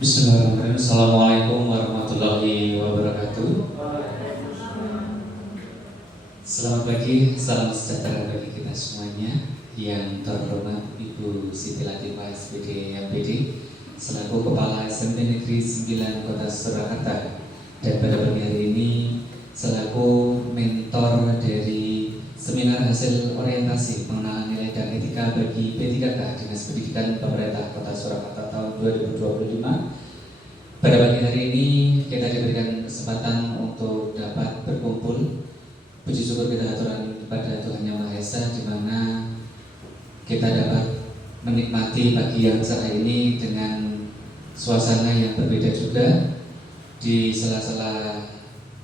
Bismillahirrahmanirrahim. Assalamualaikum warahmatullahi wabarakatuh. Selamat pagi, salam sejahtera bagi kita semuanya. Yang terhormat Ibu Siti Latifah SPD MPD selaku Kepala SMP Negeri 9 Kota Surakarta, dan pada pagi hari ini selaku mentor dari seminar hasil orientasi pengenalan nilai dan etika bagi P3K Dinas Pendidikan Pemerintah Kota Surakarta tahun 2025. Pada pagi hari ini kita diberikan kesempatan untuk dapat berkumpul. Puji syukur kita aturkan kepada Tuhan Yang Maha Esa, di mana kita dapat menikmati pagi yang cerah ini dengan suasana yang berbeda juga di sela-sela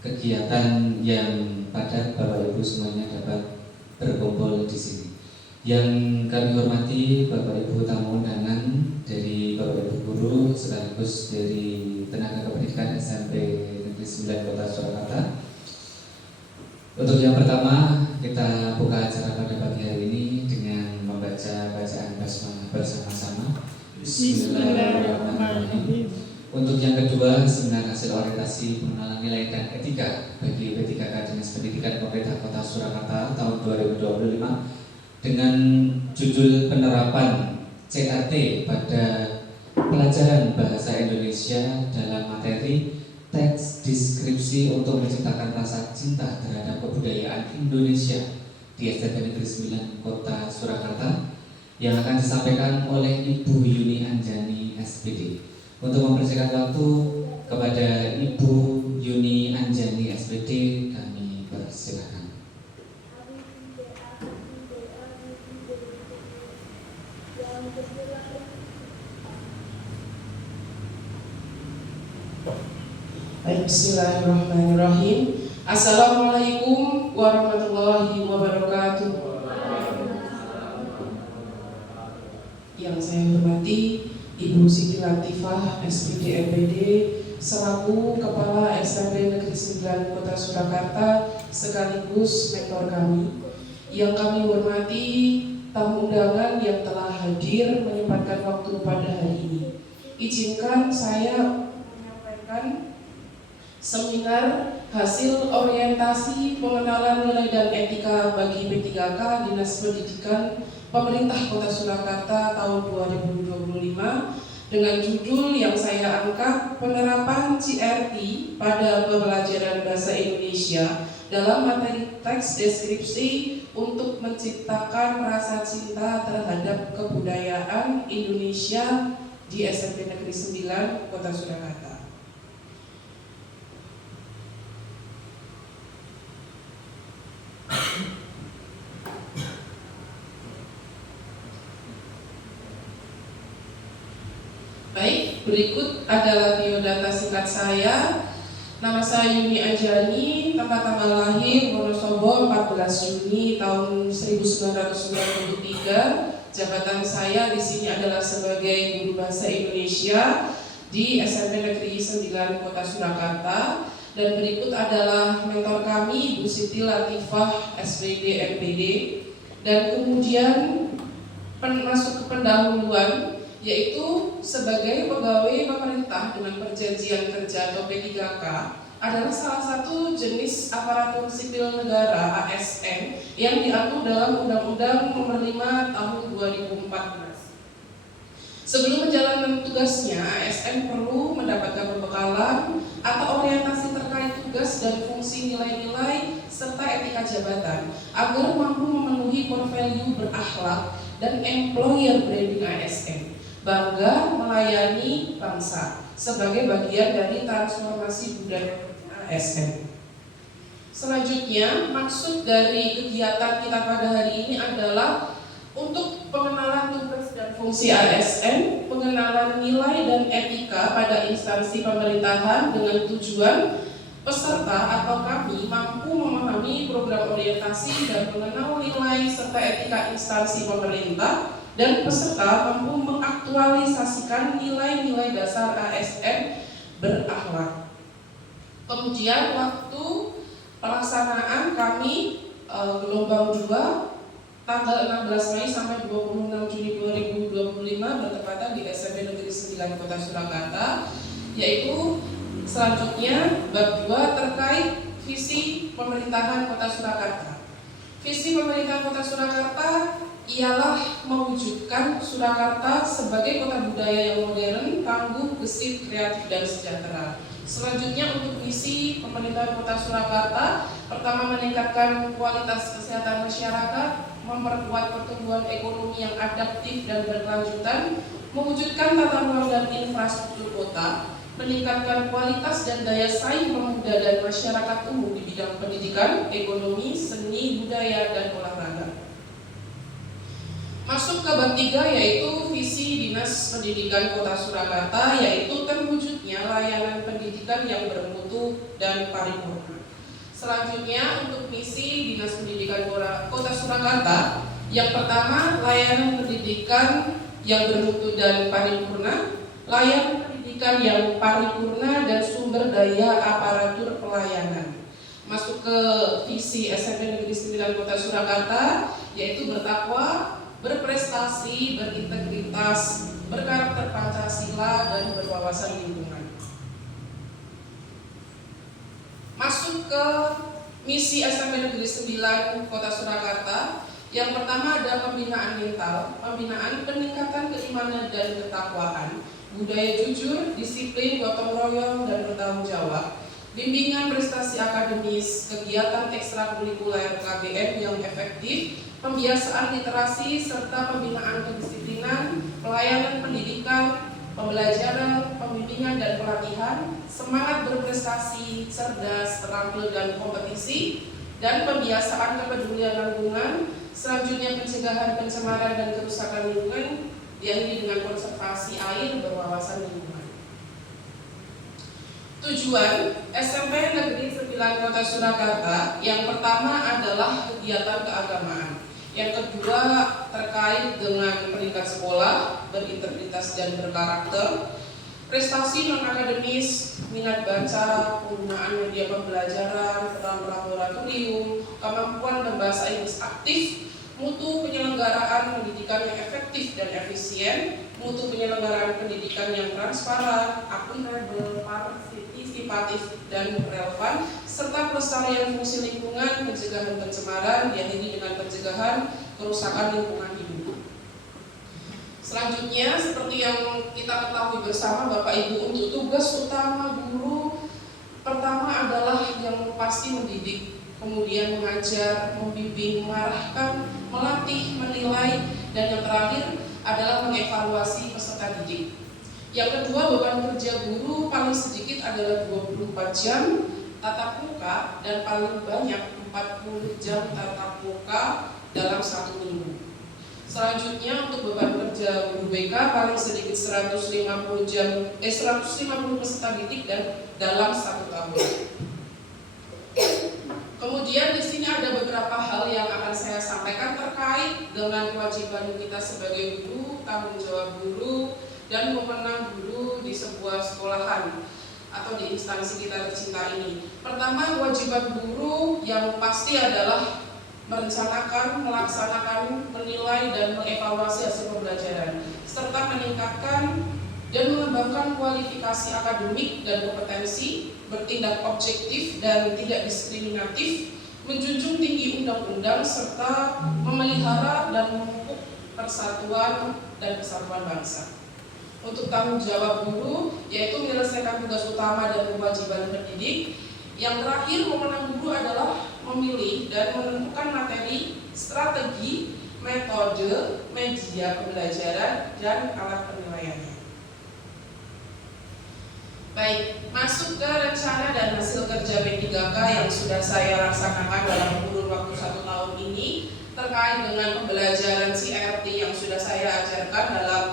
kegiatan yang padat. Bapak Ibu semuanya dapat berkumpul di sini. Yang kami hormati Bapak Ibu tamu undangan dari Bapak Ibu guru sekaligus dari tenaga kependidikan SMP Negeri 9 Kota Surakarta. Untuk yang pertama, kita buka acara pada pagi hari ini dengan membaca bacaan basmalah bersama-sama. Bismillahirrahmanirrahim. Untuk yang kedua, seminar hasil orientasi pengenalan nilai dan etika bagi P3K Dinas Pendidikan Pemerintah Kota Surakarta tahun 2025 dengan judul penerapan CRT pada pelajaran bahasa Indonesia dalam materi teks deskripsi untuk menciptakan rasa cinta terhadap kebudayaan Indonesia di SMP Negeri 9 Kota Surakarta, yang akan disampaikan oleh Ibu Yuni Anjani SPD. Untuk mempersingkat waktu, kepada Ibu Yuni Anjani SPD kami persilakan. Baik, bismillahirrahmanirrahim. Assalamualaikum warahmatullahi wabarakatuh. Yang saya hormati Ibu Siti Latifah SPD MPD selaku Kepala SMP Negeri 9 Kota Surakarta sekaligus mentor kami. Yang kami hormati tamu undangan yang telah hadir menyempatkan waktu pada hari ini. Izinkan saya menyampaikan seminar hasil orientasi pengenalan nilai dan etika bagi P3K Dinas Pendidikan Pemerintah Kota Surakarta tahun 2025 dengan judul yang saya angkat, penerapan CRT pada pembelajaran bahasa Indonesia dalam materi teks deskripsi untuk menciptakan rasa cinta terhadap kebudayaan Indonesia di SMP Negeri 9 Kota Surakarta. Baik, berikut adalah biodata singkat saya. Nama saya Yuni Anjani, tempat tanggal lahir Wonosobo 14 Juni tahun 1993. Jabatan saya di sini adalah sebagai guru bahasa Indonesia di SMP Negeri 9 Kota Surakarta. Dan berikut adalah mentor kami, Bu Siti Latifah SPD MPD. Dan kemudian masuk ke pendahuluan, yaitu sebagai pegawai pemerintah dengan perjanjian kerja atau P3K adalah salah satu jenis aparatur sipil negara ASN yang diatur dalam Undang-Undang Nomor 5 Tahun 2014. Sebelum menjalankan tugasnya, ASN perlu mendapatkan pembekalan atau orientasi terkait tugas dan fungsi nilai-nilai serta etika jabatan agar mampu memenuhi core value berakhlak dan employer branding ASN. Bangga melayani bangsa sebagai bagian dari transformasi budaya ASN. Selanjutnya, maksud dari kegiatan kita pada hari ini adalah untuk pengenalan tugas dan fungsi ASN, pengenalan nilai dan etika pada instansi pemerintahan dengan tujuan peserta atau kami mampu memahami program orientasi dan mengenal nilai serta etika instansi pemerintah, dan peserta mampu mengaktualisasikan nilai-nilai dasar ASN berakhlak. Kemudian waktu pelaksanaan kami gelombang 2 tanggal 16 Mei sampai 26 Juni 2025 bertepatan di SMP Negeri 9 9 Kota Surakarta, yaitu selanjutnya bab 2 terkait visi pemerintahan Kota Surakarta. Visi pemerintahan Kota Surakarta ialah mewujudkan Surakarta sebagai kota budaya yang modern, tangguh, gesit, kreatif, dan sejahtera. Selanjutnya untuk misi pemerintahan Kota Surakarta, pertama meningkatkan kualitas kesehatan masyarakat, memperkuat pertumbuhan ekonomi yang adaptif dan berkelanjutan, mewujudkan tata ruang dan infrastruktur kota, meningkatkan kualitas dan daya saing pemuda dan masyarakat umum di bidang pendidikan, ekonomi, seni, budaya, dan olahraga. Masuk ke bab 3 yaitu visi Dinas Pendidikan Kota Surakarta, yaitu terwujudnya layanan pendidikan yang bermutu dan paripurna. Selanjutnya untuk misi Dinas Pendidikan Kota Surakarta, yang pertama layanan pendidikan yang bermutu dan paripurna, layanan pendidikan yang paripurna dan sumber daya aparatur pelayanan. Masuk ke visi SMP Negeri 9 Kota Surakarta, yaitu bertakwa, berprestasi, berintegritas, berkarakter Pancasila, dan berwawasan lingkungan. Masuk ke misi SMP Negeri 9 Kota Surakarta, yang pertama ada pembinaan mental, pembinaan peningkatan keimanan dan ketakwaan, budaya jujur, disiplin, gotong royong, dan bertanggung jawab, bimbingan prestasi akademis, kegiatan ekstrakurikuler KBM yang efektif, pembiasaan literasi, serta pembinaan kedisiplinan, pelayanan pendidikan, pembelajaran, pembimbingan dan pelatihan, semangat berprestasi, cerdas, terampil dan kompetisi, dan pembiasaan kepedulian lingkungan. Selanjutnya pencegahan pencemaran dan kerusakan lingkungan, diakhiri dengan konservasi air, berwawasan lingkungan. Tujuan SMP Negeri 9 Kota Surakarta, yang pertama adalah kegiatan keagamaan, yang kedua terkait dengan peringkat sekolah, berintegritas dan berkarakter, prestasi non-akademis, minat baca, penggunaan media pembelajaran, peran laboratorium, kemampuan berbahasa Inggris aktif, mutu penyelenggaraan pendidikan yang efektif dan efisien, mutu penyelenggaraan pendidikan yang transparan, akuntabel, partisipatif, dan relevan, serta pelestarian fungsi lingkungan, pencegahan pencemaran, diakhiri dengan pencegahan kerusakan lingkungan hidup. Selanjutnya, seperti yang kita ketahui bersama Bapak Ibu, untuk tugas utama guru pertama adalah yang pasti mendidik, kemudian mengajar, membimbing, mengarahkan, melatih, menilai, dan yang terakhir adalah mengevaluasi peserta didik. Yang kedua, beban kerja guru paling sedikit adalah 24 jam tatap muka dan paling banyak 40 jam tatap muka dalam 1 minggu. Selanjutnya untuk beban kerja guru BK paling sedikit 150 peserta didik dan dalam 1 tahun. Kemudian di sini ada beberapa hal yang akan saya sampaikan terkait dengan kewajiban kita sebagai guru, tanggung jawab guru, dan wewenang guru di sebuah sekolahan atau di instansi kita tercinta ini. Pertama, kewajiban guru yang pasti adalah merencanakan, melaksanakan, menilai, dan mengevaluasi hasil pembelajaran, serta meningkatkan dan mengembangkan kualifikasi akademik dan kompetensi, bertindak objektif dan tidak diskriminatif, menjunjung tinggi undang-undang, serta memelihara dan memupuk persatuan dan kesatuan bangsa. Untuk tanggung jawab guru, yaitu menyelesaikan tugas utama dan kewajiban pendidik. Yang terakhir, wewenang guru adalah memilih dan menentukan materi, strategi, metode, media pembelajaran, dan alat penilaiannya. Baik, masuk ke rencana dan hasil kerja P3K yang sudah saya laksanakan dalam kurun waktu 1 tahun ini terkait dengan pembelajaran CRT yang sudah saya ajarkan dalam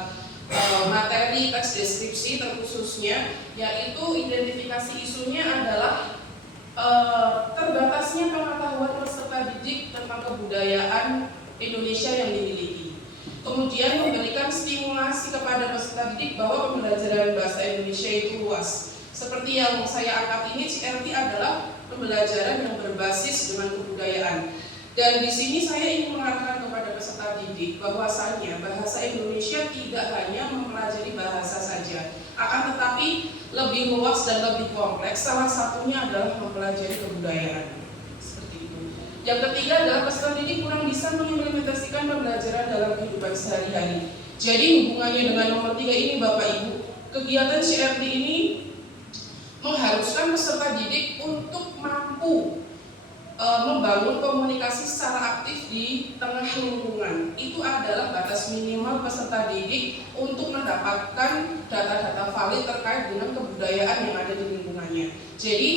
materi teks deskripsi terkhususnya, yaitu identifikasi isunya adalah terbatasnya pengetahuan peserta didik tentang kebudayaan Indonesia yang dimiliki. Kemudian memberikan stimulasi kepada peserta didik bahwa pembelajaran bahasa Indonesia itu luas. Seperti yang saya angkat ini, CRT adalah pembelajaran yang berbasis dengan kebudayaan. Dan di sini saya ingin mengatakan kepada peserta didik bahwasanya bahasa Indonesia tidak hanya mempelajari bahasa saja, lebih luas dan lebih kompleks. Salah satunya adalah mempelajari kebudayaan. Seperti itu. Yang ketiga adalah peserta didik kurang bisa mengimplementasikan pembelajaran dalam kehidupan sehari-hari. Jadi hubungannya dengan nomor 3 ini Bapak Ibu, kegiatan CRT ini mengharuskan peserta didik untuk mampu membangun komunikasi secara aktif di tengah lingkungan. Itu adalah batas minimal peserta didik untuk mendapatkan data-data valid terkait dengan kebudayaan yang ada di lingkungannya. Jadi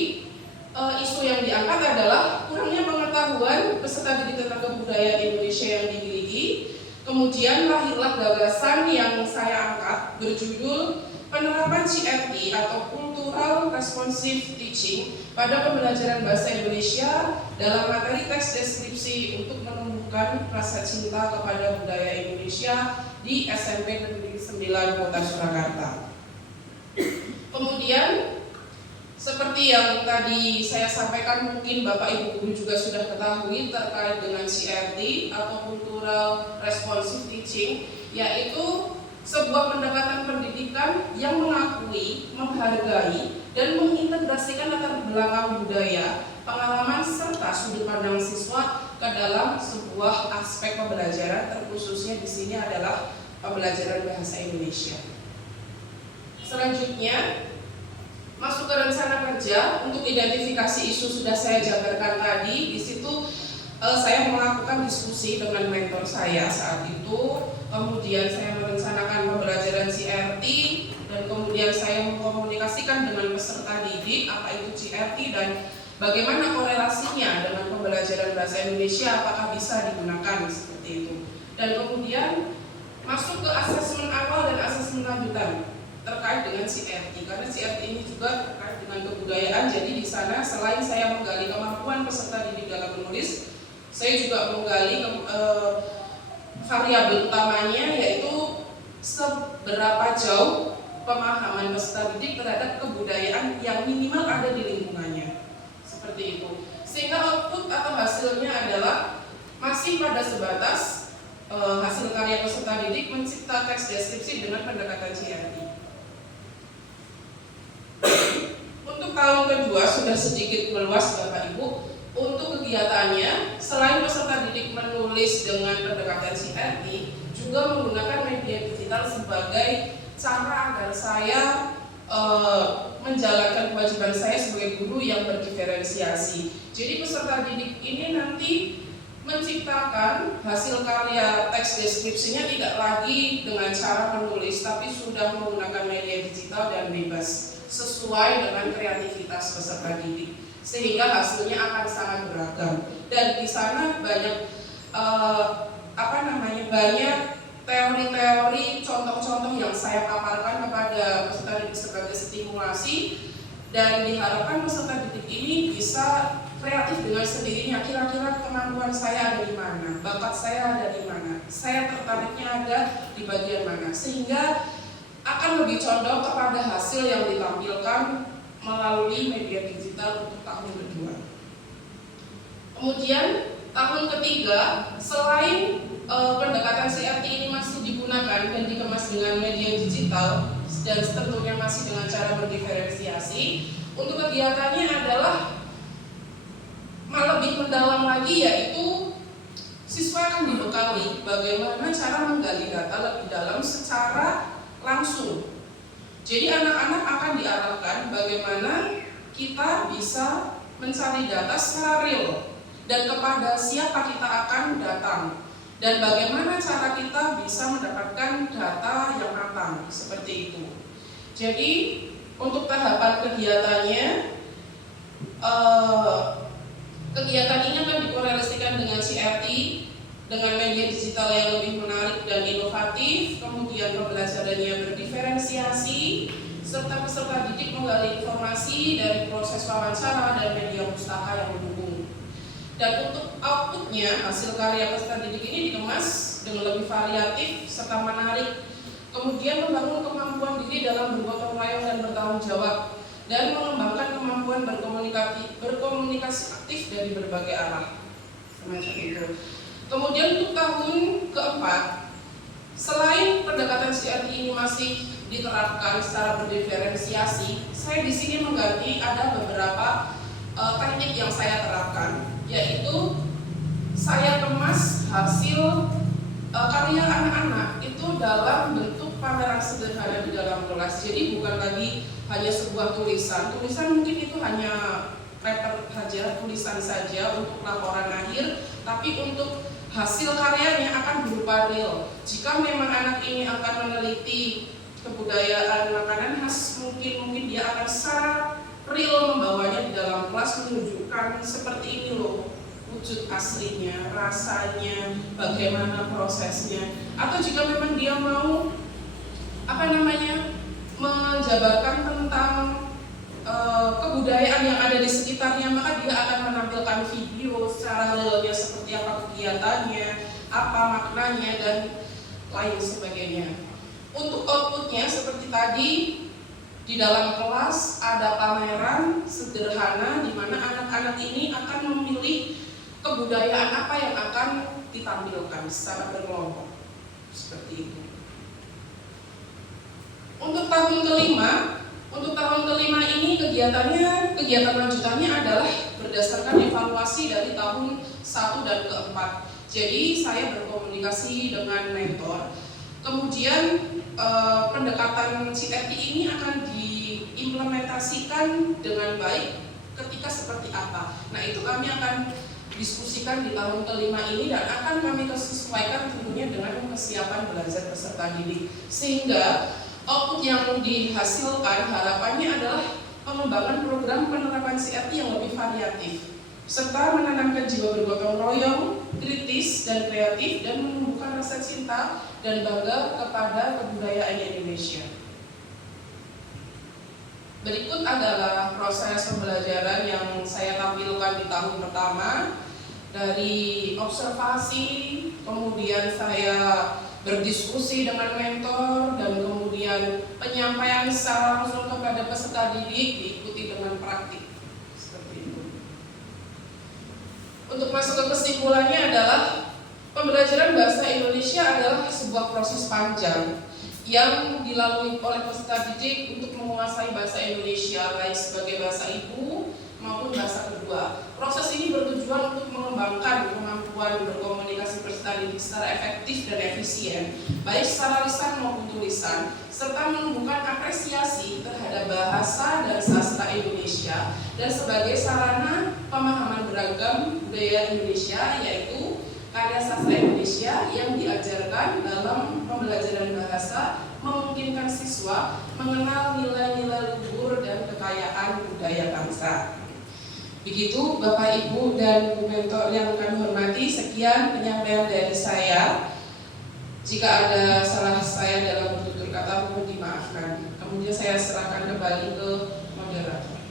isu yang diangkat adalah kurangnya pengetahuan peserta didik tentang kebudayaan Indonesia yang dimiliki. Kemudian lahirlah gagasan yang saya angkat berjudul penerapan CRT atau Cultural Responsive Teaching pada pembelajaran bahasa Indonesia dalam materi teks deskripsi untuk menumbuhkan rasa cinta kepada budaya Indonesia di SMP Negeri 9 Kota Surakarta. Kemudian seperti yang tadi saya sampaikan, mungkin Bapak Ibu Guru juga sudah ketahui terkait dengan CRT atau Cultural Responsive Teaching, yaitu sebuah pendekatan pendidikan yang mengakui, menghargai, dan mengintegrasikan latar belakang budaya, pengalaman, serta sudut pandang siswa ke dalam sebuah aspek pembelajaran, terkhususnya di sini adalah pembelajaran bahasa Indonesia. Selanjutnya, masuk ke rencana kerja untuk identifikasi isu sudah saya jabarkan tadi. Di situ saya melakukan diskusi dengan mentor saya saat itu. Kemudian saya merencanakan pembelajaran CRT dan kemudian saya mengkomunikasikan dengan peserta didik apa itu CRT dan bagaimana korelasinya dengan pembelajaran bahasa Indonesia, apakah bisa digunakan seperti itu. Dan kemudian masuk ke asesmen awal dan asesmen lanjutan terkait dengan CRT, karena CRT ini juga terkait dengan kebudayaan. Jadi di sana selain saya menggali kemampuan peserta didik dalam menulis, saya juga menggali variabel utamanya, yaitu seberapa jauh pemahaman peserta didik terhadap kebudayaan yang minimal ada di lingkungannya, seperti itu. Sehingga output atau hasilnya adalah masih pada sebatas hasil karya peserta didik mencipta teks deskripsi dengan pendekatan CRT. Untuk tahun kedua sudah sedikit meluas Bapak Ibu. Untuk kegiatannya, selain peserta didik menulis dengan pendekatan CRT, juga menggunakan media digital sebagai cara agar saya menjalankan kewajiban saya sebagai guru yang berdiferensiasi. Jadi peserta didik ini nanti menciptakan hasil karya teks deskripsinya tidak lagi dengan cara menulis, tapi sudah menggunakan media digital dan bebas sesuai dengan kreativitas peserta didik, sehingga hasilnya akan sangat beragam. Dan di sana banyak banyak teori-teori, contoh-contoh yang saya paparkan kepada peserta didik sebagai stimulasi, dan diharapkan peserta didik ini bisa kreatif dengan sendirinya. Kira-kira kemampuan saya ada di mana, bakat saya ada di mana, saya tertariknya ada di bagian mana, sehingga akan lebih condong kepada hasil yang ditampilkan melalui media digital untuk tahun kedua. Kemudian tahun ketiga, selain pendekatan CRT ini masih digunakan dan dikemas dengan media digital dan tentunya masih dengan cara berdiferensiasi, untuk kegiatannya adalah lebih mendalam lagi, yaitu siswa akan dibekali bagaimana cara menggali data lebih dalam secara langsung. Jadi anak-anak akan diarahkan bagaimana kita bisa mencari data secara real dan kepada siapa kita akan datang, dan bagaimana cara kita bisa mendapatkan data yang matang, seperti itu. Jadi untuk tahapan kegiatannya, kegiatan ini akan dikorelasikan dengan CRT, dengan media digital yang lebih menarik dan inovatif, kemudian pembelajarannya berdiferensiasi, serta peserta didik menggali informasi dari proses wawancara dan media pustaka yang mendukung. Dan untuk outputnya, hasil karya peserta didik ini dikemas dengan lebih variatif serta menarik, kemudian membangun kemampuan diri dalam bergotong royong dan bertanggung jawab, dan mengembangkan kemampuan berkomunikasi aktif dari berbagai arah, semacam itu. Kemudian untuk tahun keempat, selain pendekatan CRT ini masih diterapkan secara berdiferensiasi, saya di sini mengganti ada beberapa teknik yang saya terapkan, yaitu saya kemas hasil karya anak-anak itu dalam bentuk pameran sederhana di dalam kelas. Jadi bukan lagi hanya sebuah tulisan mungkin itu hanya paper saja, tulisan saja untuk laporan akhir, tapi untuk hasil karyanya akan berupa real. Jika memang anak ini akan meneliti kebudayaan makanan khas, mungkin dia akan secara real membawanya di dalam kelas, menunjukkan seperti ini loh wujud aslinya, rasanya, bagaimana prosesnya. Atau jika memang dia mau menjabarkan tentang kebudayaan yang ada di sekitarnya, maka dia akan menampilkan video secara realnya seperti apa kegiatannya, apa maknanya, dan lain sebagainya. Untuk outputnya seperti tadi, di dalam kelas ada pameran sederhana di mana anak-anak ini akan memilih kebudayaan apa yang akan ditampilkan secara berkelompok, seperti itu. Untuk tahun kelima ini kegiatan lanjutannya adalah berdasarkan evaluasi dari tahun 1 dan ke-4. Jadi saya berkomunikasi dengan mentor. Kemudian pendekatan CRT ini akan diimplementasikan dengan baik ketika seperti apa. Nah, itu kami akan diskusikan di tahun kelima ini dan akan kami sesuaikan tentunya dengan kesiapan belajar peserta didik, sehingga output yang dihasilkan harapannya adalah pengembangan program penerapan CRT yang lebih variatif, serta menanamkan jiwa bergotong royong, kritis dan kreatif, dan menumbuhkan rasa cinta dan bangga kepada kebudayaan Indonesia. Berikut adalah proses pembelajaran yang saya tampilkan di tahun pertama. Dari observasi, kemudian saya berdiskusi dengan mentor, dan kemudian penyampaian secara langsung kepada peserta didik diikuti dengan praktik. Seperti itu. Untuk masuk ke kesimpulannya adalah pembelajaran bahasa Indonesia adalah sebuah proses panjang yang dilalui oleh peserta didik untuk menguasai bahasa Indonesia baik sebagai bahasa ibu maupun bahasa kedua. Proses ini bertujuan untuk mengembangkan kemampuan berkomunikasi peserta didik secara efektif dan efisien, baik secara lisan maupun tulisan, serta menumbuhkan apresiasi terhadap bahasa dan sastra Indonesia, dan sebagai sarana pemahaman beragam budaya Indonesia, yaitu karya sastra Indonesia yang diajarkan dalam pembelajaran bahasa memungkinkan siswa mengenal nilai-nilai luhur dan kekayaan budaya bangsa. Begitu Bapak Ibu dan Bu Mentor yang kami hormati, sekian penyampaian dari saya. Jika ada salah saya dalam bertutur kata, mohon dimaafkan. Kemudian saya serahkan kembali ke moderator.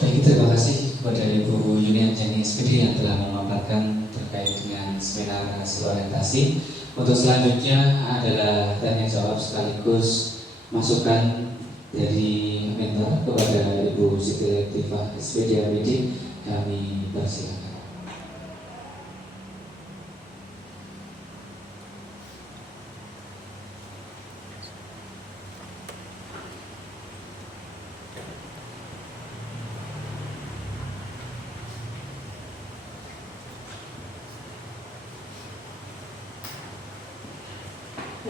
Baik, terima kasih kepada Ibu Yuni Anjani SPD yang telah memaparkan terkait dengan seminar hasil orientasi. Untuk selanjutnya adalah tanya jawab sekaligus masukan dari mentor kepada Ibu Siti Latifah SPD APD. Kami persilakan.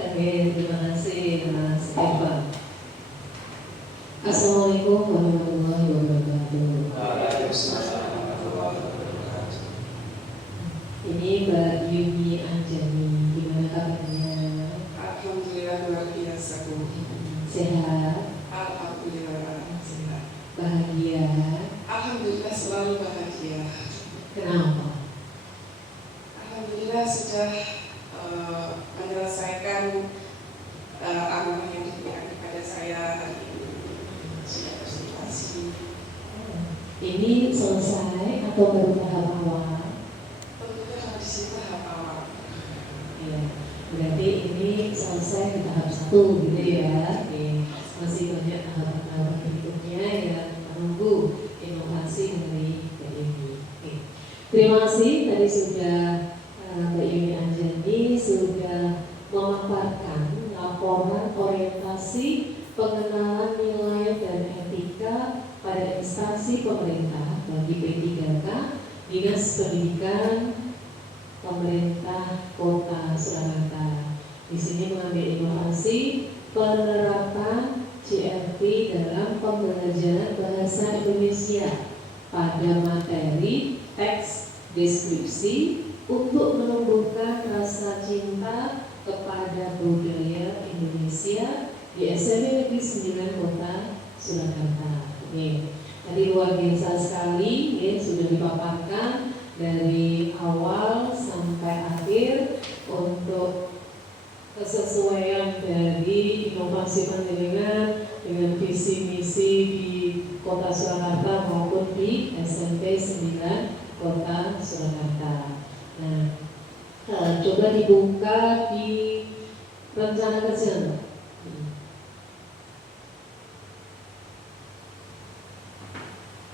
Oke, terima kasih Mas Eva. Assalamualaikum warahmatullahi wabarakatuh. Ini Mbak Yuni Anjani, gimana kabarnya? Alhamdulillah luar biasa, Bu. Sehat? Alhamdulillah sehat. Bahagia? Alhamdulillah selalu bahagia. Kenapa? Alhamdulillah sudah menyelesaikan amanah yang diberikan kepada saya. Sudah presentasi. Ini selesai atau baru tahap awal? Tentunya harus di tahap awal. Ya, berarti ini selesai di tahap 1 gitu ya. Oke. Masih banyak tahap-tahap berikutnya yang menunggu inovasi dari Terima kasih tadi sudah Mbak Yuni Anjani sudah memaparkan laporan orientasi pengenalan nilai dan etika pada instansi pemerintah bagi P3K, Dinas Pendidikan Pemerintah Kota Surakarta. Di sini mengambil inovasi penerapan CRT dalam pembelajaran bahasa Indonesia pada materi teks deskripsi untuk menumbuhkan rasa cinta kepada budaya Indonesia di SMP Negeri 9 Kota Surakarta. Tadi luar biasa sekali, sudah dipaparkan dari awal sampai akhir untuk kesesuaian dari inovasi panjenengan dengan visi misi di Kota Surakarta maupun di SMP 9 Kota Surakarta. Nah, coba dibuka di rencana kerja.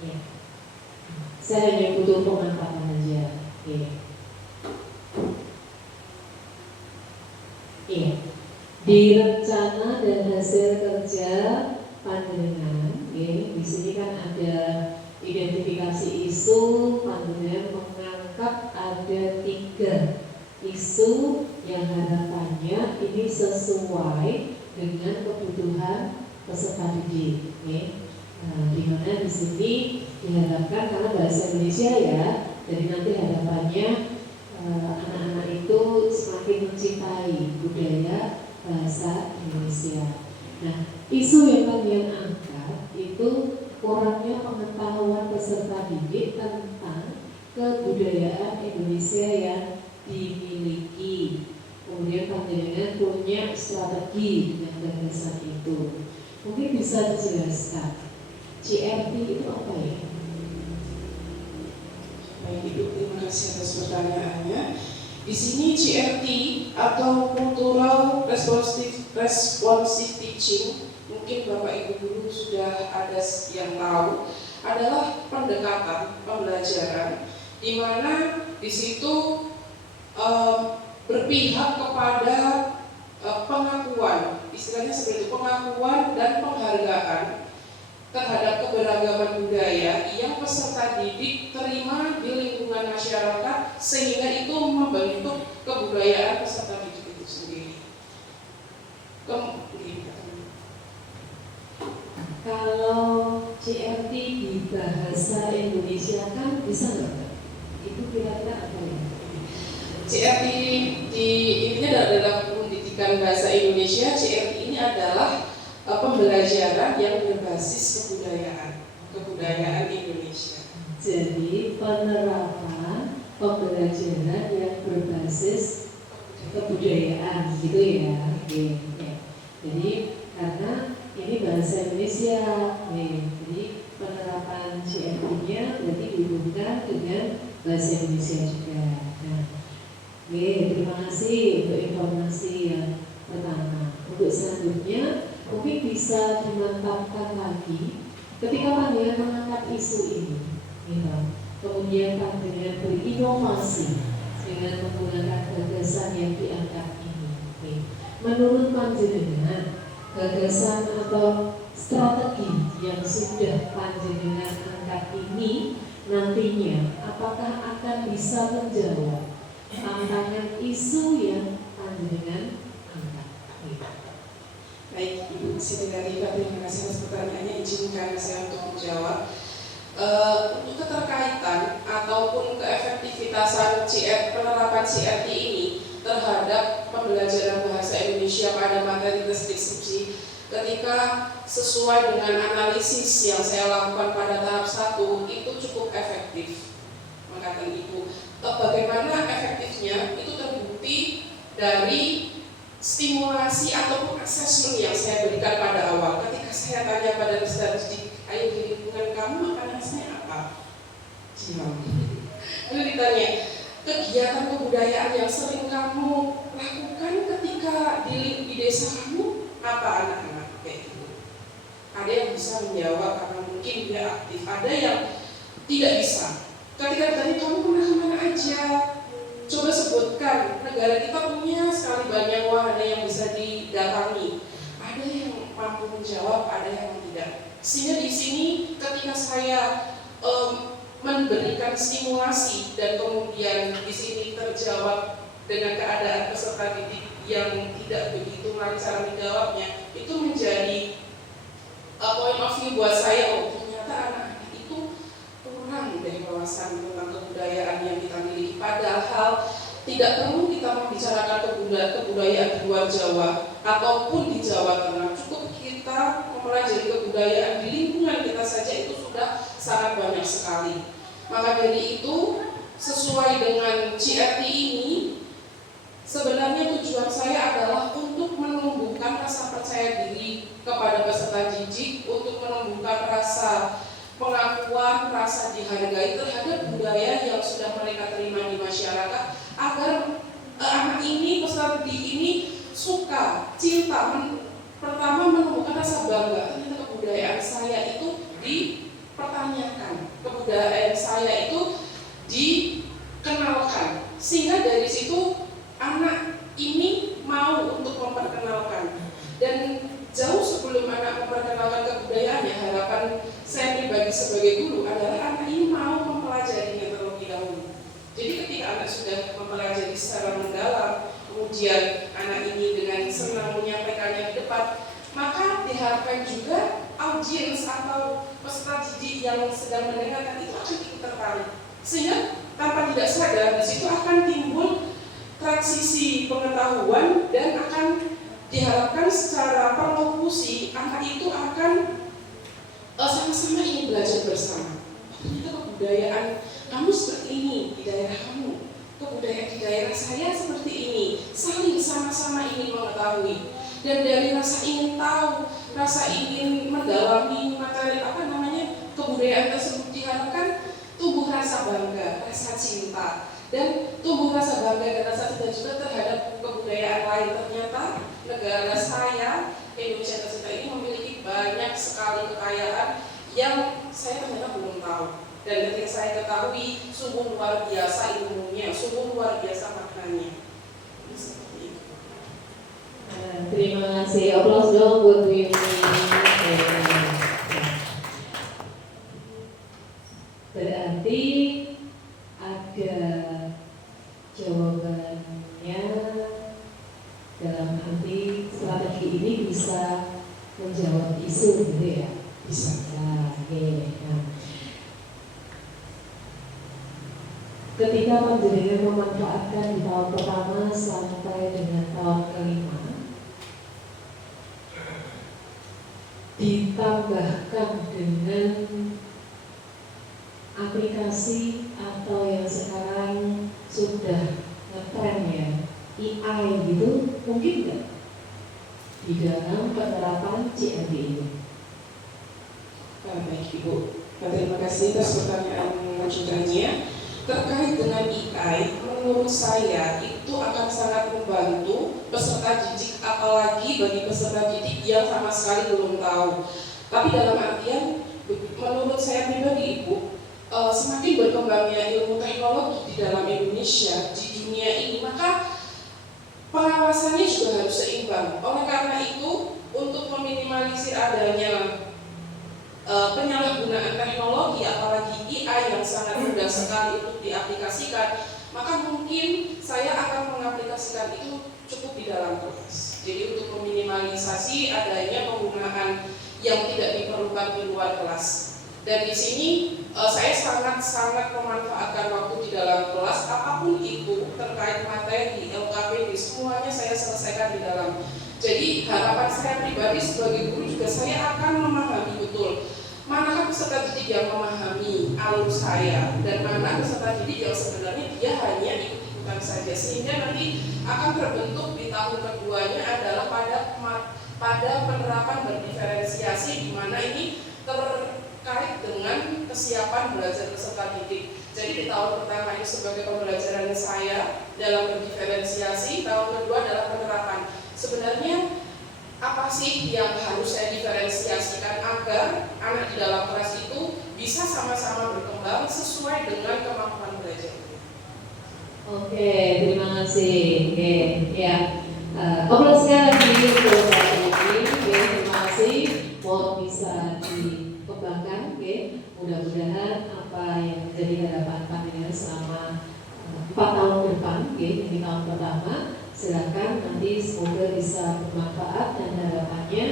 Ya. Saya hanya butuh pemanfaatan aja. Iya. Di rencana dan hasil kerja panjenengan, di sini kan ada identifikasi isu. Panjenengan mengangkat ada 3 isu yang harapannya ini sesuai dengan kebutuhan peserta didik. Di mana di sini diharapkan karena bahasa Indonesia ya, jadi nanti harapannya anak-anak itu semakin mencintai budaya bahasa Indonesia. Nah, isu yang kalian angkat itu kurangnya pengetahuan peserta didik tentang kebudayaan Indonesia yang dimiliki. Kemudian panjenengan punya strategi dengan gagasan itu. Mungkin bisa dijelaskan CRT itu apa ya? Baik Ibu, terima kasih atas pertanyaannya. Di sini CRT atau Cultural Responsive Teaching, mungkin Bapak Ibu guru sudah ada yang tahu, adalah pendekatan pembelajaran di mana di situ berpihak kepada pengakuan, istilahnya seperti itu, pengakuan dan penghargaan terhadap keberagaman budaya yang peserta didik terima di lingkungan masyarakat, sehingga itu membentuk kebudayaan peserta didik itu sendiri. Kalau CRT di bahasa Indonesia kan bisa nggak? Itu kira-kira apa ya? CRT di intinya dalam pendidikan bahasa Indonesia, CRT ini adalah pembelajaran yang berbasis kebudayaan Indonesia. Jadi penerapan pembelajaran yang berbasis kebudayaan, gitu ya. Jadi karena ini bahasa Indonesia, jadi penerapan CRT-nya berarti dihubungkan dengan bahasa Indonesia juga. Nah, terima kasih untuk informasi yang pertama. Untuk selanjutnya mungkin bisa dimantapkan lagi ketika panjenengan mengangkat isu ini, kemudian panjenengan berinovasi dengan menggunakan gagasan yang diangkat ini. Menurut panjenengan, gagasan atau strategi yang sudah panjenengan angkat ini nantinya apakah akan bisa menjawab tantangan isu yang panjenengan angkat? Baik Ibu Siti Latifah, terima kasih atas pertanyaannya. Izinkan saya untuk menjawab. Untuk keterkaitan ataupun keefektivitasan penerapan CRT ini terhadap pembelajaran bahasa Indonesia pada materi deskripsi, ketika sesuai dengan analisis yang saya lakukan pada tahap 1 itu cukup efektif. Mengatakan Ibu, bagaimana efektifnya itu terbukti dari stimulasi ataupun asesmen yang saya berikan pada awal. Ketika saya tanya pada statistik, ayo di lingkungan kamu makanannya apa? Lalu ditanya, kegiatan kebudayaan yang sering kamu lakukan ketika di desa kamu apa anak-anak? Kayak gitu. Ada yang bisa menjawab karena mungkin dia aktif, ada yang tidak bisa. Ketika ditanya kamu pernah aja. Coba sebutkan, negara kita punya sekali banyak wahana yang bisa didatangi. Ada yang mampu menjawab, ada yang tidak. Sehingga di sini ketika saya memberikan simulasi dan kemudian di sini terjawab dengan keadaan peserta didik yang tidak begitu lancar menjawabnya, itu menjadi point of view buat saya. Oh, ternyata anak-anak itu kurang deh wawasan tentang kebudayaan yang kita miliki. Padahal tidak perlu kita membicarakan kebudayaan di luar Jawa ataupun di Jawa Tengah. Cukup kita mempelajari kebudayaan di lingkungan kita saja itu sudah sangat banyak sekali. Maka dari itu, sesuai dengan GRT ini, sebenarnya tujuan saya adalah untuk menumbuhkan rasa percaya diri kepada peserta didik, untuk menumbuhkan rasa pengakuan, rasa dihargai terhadap budaya yang sudah mereka terima di masyarakat, agar anak ini, peserta didik ini suka, cinta, pertama menumbuhkan rasa bangga. Ternyata kebudayaan saya itu dipertanyakan, kebudayaan saya itu dikenalkan, sehingga dari situ anak ini mau untuk memperkenalkan. Dan jauh sebelum anak memperkenalkan kebudayaan, ya harapan saya pribadi sebagai guru adalah anak ini mau mempelajarinya terlebih dahulu. Jadi ketika anak sudah mempelajari secara mendalam, kemudian anak ini dengan senang menyampaikannya di depan, maka diharapkan juga audiens atau peserta didik yang sedang mendengarkan itu akan ikut tertarik. Sehingga tanpa tidak sadar di situ akan timbul transisi pengetahuan dan akan diharapkan secara perlokusi anak itu akan sama-sama ingin belajar bersama. Ternyata kebudayaan kamu seperti ini di daerah kamu, kebudayaan di daerah saya seperti ini, saling sama-sama ingin mengetahui. Dan dari rasa ingin tahu, rasa ingin mendalami materi kebudayaan tersebut, diharapkan tumbuh rasa bangga, rasa cinta, dan tumbuh rasa bangga dan rasa cinta juga terhadap kebudayaan lain. Ternyata negara saya, Indonesia tercinta ini memiliki banyak sekali kekayaan yang saya ternyata belum tahu. Dan ketika saya ketahui, sungguh luar biasa ilmunya, sungguh luar biasa maknanya. Seperti itu. Terima kasih. Aplaus dong buat Wimi. Berarti ada jawabannya dalam arti strategi ini bisa menjawab isu gitu ya? Bisa. Nah, nah. Ketika panjenengan memanfaatkan di tahun pertama sampai dengan tahun kelima, ditambahkan dengan aplikasi atau yang sekarang sudah ngetren ya, AI gitu, mungkin nggak di dalam penerapan CRT ini? Baik Ibu, terima kasih atas pertanyaan lanjutannya. Terkait dengan AI, menurut saya itu akan sangat membantu peserta didik, apalagi bagi peserta didik yang sama sekali belum tahu. Tapi dalam artian, menurut saya pribadi Ibu, semakin berkembangnya ilmu teknologi di dalam Indonesia, di dunia ini, maka pengawasannya juga harus seimbang. Oleh karena itu, untuk meminimalisir adanya penyalahgunaan teknologi, apalagi AI yang sangat mudah sekali untuk diaplikasikan, maka mungkin saya akan mengaplikasikan itu cukup di dalam kelas. Jadi untuk meminimalisasi adanya penggunaan yang tidak diperlukan di luar kelas. Dan di sini saya sangat memanfaatkan waktu di dalam kelas, apapun itu terkait materi, LKPD, semuanya saya selesaikan di dalam. Jadi harapan saya pribadi sebagai guru juga, saya akan memahami betul manakah peserta didik yang memahami alur saya dan mana peserta didik yang sebenarnya dia hanya ikut-ikutan saja, sehingga nanti akan terbentuk di tahun keduanya adalah pada penerapan berdiferensiasi, di mana ini terkait dengan kesiapan belajar peserta didik. Jadi di tahun pertama ini sebagai pembelajaran saya dalam berdiferensiasi, tahun kedua adalah penerapan. Sebenarnya apa sih yang harus saya diferensiasikan agar anak di dalam kelas itu bisa sama-sama berkembang sesuai dengan kemampuan belajar. Oke, terima kasih. Oke, ya. Obrolan sekali lagi untuk hari ini. Oke, terima kasih. Mohon bisa dikembangkan. Oke, mudah-mudahan apa yang menjadi harapan panjenengan selama 4 tahun ke depan, oke, ini tahun pertama. Silakan nanti semoga bisa bermanfaat dan harapannya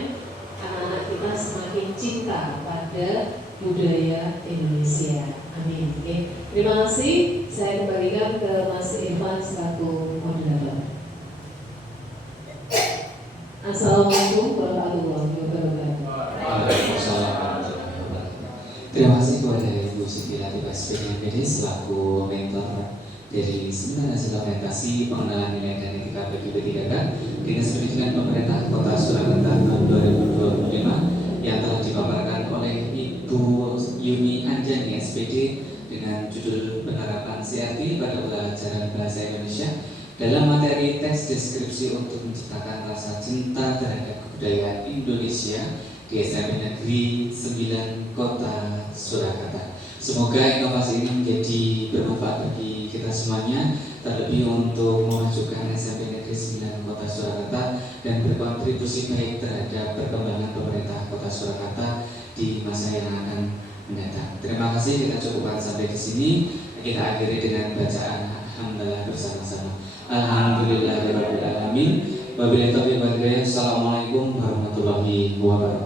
anak-anak kita semakin cinta pada budaya Indonesia. Amin. Oke. Terima kasih. Saya kembalikan ke Mas Irfan selaku moderator. Assalamualaikum warahmatullahi wabarakatuh. Waalaikumsalam warahmatullahi wabarakatuh. Terima kasih kepada Ibu Siti Latifah SPD MPD selaku mentor dari Seminar Hasil Orientasi Pengenalan Nilai dan Etika bagi P3K Dinas Pendidikan Pemerintah Kota Surakarta tahun 2025 yang telah dipaparkan oleh Ibu Yuni Anjani SPD dengan judul Penerapan CRT pada Pelajaran Bahasa Indonesia dalam materi teks deskripsi untuk menciptakan rasa cinta terhadap kebudayaan Indonesia di SMP Negeri 9 Kota Surakarta. Semoga inovasi ini menjadi bermanfaat bagi kita semuanya, terlebih untuk memajukan SMP Negeri 9 Kota Surakarta dan berkontribusi baik terhadap perkembangan pemerintah Kota Surakarta di masa yang akan mendatang. Terima kasih, kita cukupkan sampai di sini. Kita akhiri dengan bacaan alhamdulillah bersama-sama. Alhamdulillahirabbil alamin. Wabillahi taufiq wal hidayah. Assalamualaikum warahmatullahi wabarakatuh.